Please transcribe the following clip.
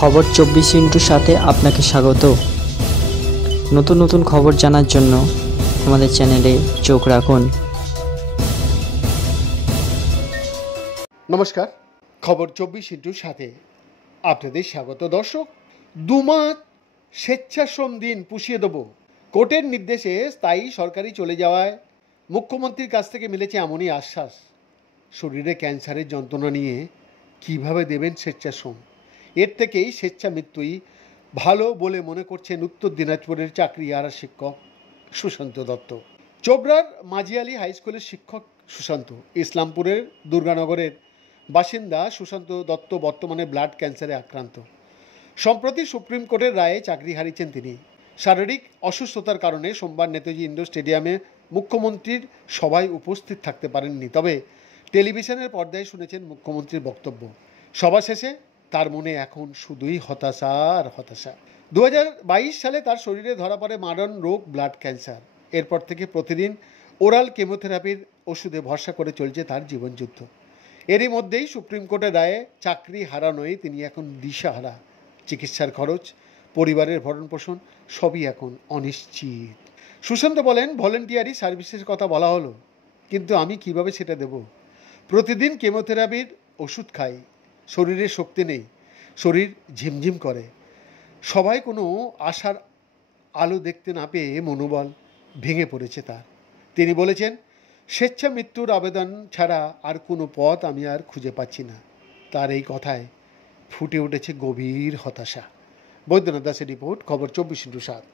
খবর 24 সাথে আপনাকে স্বাগত। নতুন নতুন খবর জানার জন্য আমাদের চ্যানেলে চোখ রাখুন। নমস্কার, খবর 24 সাথে আপনাদের স্বাগত। দর্শক, 2 মাস স্বেচ্ছাশ্রম দিন পুষিয়ে দেব, কোর্টের নির্দেশে স্থায়ী সরকারি চলে যাওয়ায় মুখ্যমন্ত্রীর কাছ থেকে মিলেছে এমনই আশ্বাস। শরীরে ক্যান্সারের যন্ত্রণা নিয়ে কিভাবে দেবেন স্বেচ্ছাশ্রম? এর থেকেই স্বেচ্ছা মৃত্যুই ভালো বলে মনে করছেন উত্তর দিনাজপুরের চাকরিহারা শিক্ষক সুশান্ত দত্ত। চোপড়ার মাঝিয়ালি হাই স্কুলের শিক্ষক সুশান্ত, ইসলামপুরের দুর্গানগরের বাসিন্দা সুশান্ত দত্ত বর্তমানে ব্লাড ক্যান্সারে আক্রান্ত। সম্প্রতি সুপ্রিম কোর্টের রায়ে চাকরি হারিয়েছেন তিনি। শারীরিক অসুস্থতার কারণে সোমবার নেতাজি ইন্ডোর স্টেডিয়ামে মুখ্যমন্ত্রীর সভায় উপস্থিত থাকতে পারেননি, তবে টেলিভিশনের পর্দায় শুনেছেন মুখ্যমন্ত্রীর বক্তব্য। সভা শেষে তার মনে এখন শুধুই হতাশা আর হতাশা। 2022 সালে তার শরীরে ধরা পড়ে মারণ রোগ ব্লাড ক্যান্সার। এরপর থেকে প্রতিদিন ওরাল কেমোথেরাপির ওষুধে ভরসা করে চলছে তার জীবনযুদ্ধ। এরই মধ্যেই সুপ্রিম কোর্টের রায়ে চাকরি হারানোয় তিনি এখন দিশাহারা। চিকিৎসার খরচ, পরিবারের ভরণপোষণ সবই এখন অনিশ্চিত। সুশান্ত বলেন, ভলেন্টিয়ারি সার্ভিসের কথা বলা হলো, কিন্তু আমি কিভাবে সেটা দেব? প্রতিদিন কেমোথেরাপির ওষুধ খাই, শরীরে শক্তি নেই, শরীর ঝিমঝিম করে। সবাই কোনো আশার আলো দেখতে না পেয়ে মনোবল ভেঙে পড়েছে তার। তিনি বলেছেন, স্বেচ্ছা মৃত্যুর আবেদন ছাড়া আর কোনো পথ আমি আর খুঁজে পাচ্ছি না। তার এই কথায় ফুটে উঠেছে গভীর হতাশা। বৈদ্যনাথ দাসের রিপোর্ট, খবর 24/7।